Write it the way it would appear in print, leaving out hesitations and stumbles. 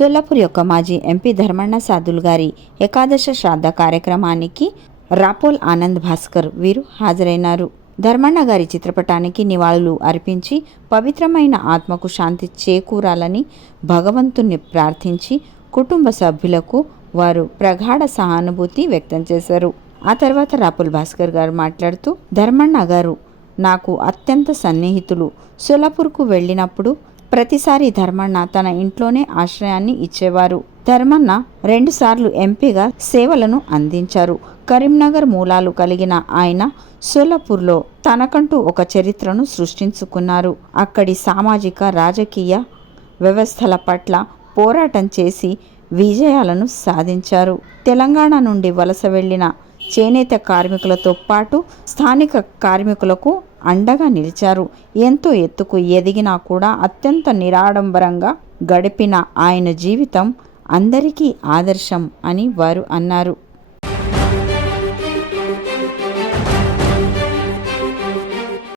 సోలాపూర్ యొక్క మాజీ ఎంపీ ధర్మಣ್ణ సాదుల్ గారి ఏకాదశ శ్రాద్ధ కార్యక్రమానికి రాపోల్ ఆనంద్ భాస్కర్ వీరు హాజరైనారు. ధర్మಣ್ణ గారి చిత్రపటానికి నివాళులు అర్పించి పవిత్రమైన ఆత్మకు శాంతి చేకూరాలని భగవంతుణ్ణి ప్రార్థించి కుటుంబ సభ్యులకు వారు ప్రగాఢ సహానుభూతి వ్యక్తం చేశారు. ఆ తర్వాత రాపోల్ భాస్కర్ గారు మాట్లాడుతూ, ధర్మಣ್ణ గారు నాకు అత్యంత సన్నిహితులు. సోలాపూర్కు వెళ్ళినప్పుడు ప్రతిసారి ధర్మಣ್ణ తన ఇంట్లోనే ఆశ్రయాన్ని ఇచ్చేవారు. ధర్మಣ್ణ 2 సార్లు ఎంపీగా సేవలను అందించారు. కరీంనగర్ మూలాలు కలిగిన ఆయన సోలాపూర్లో తనకంటూ ఒక చరిత్రను సృష్టించుకున్నారు. అక్కడి సామాజిక రాజకీయ వ్యవస్థల పట్ల పోరాటం చేసి విజయాలను సాధించారు. తెలంగాణ నుండి వలస వెళ్లిన చేనేత కార్మికులతో పాటు స్థానిక కార్మికులకు అండగా నిలిచారు. ఎంతో ఎత్తుకు ఎదిగినా కూడా అత్యంత నిరాడంబరంగా గడిపిన ఆయన జీవితం అందరికీ ఆదర్శం అని వారు అన్నారు.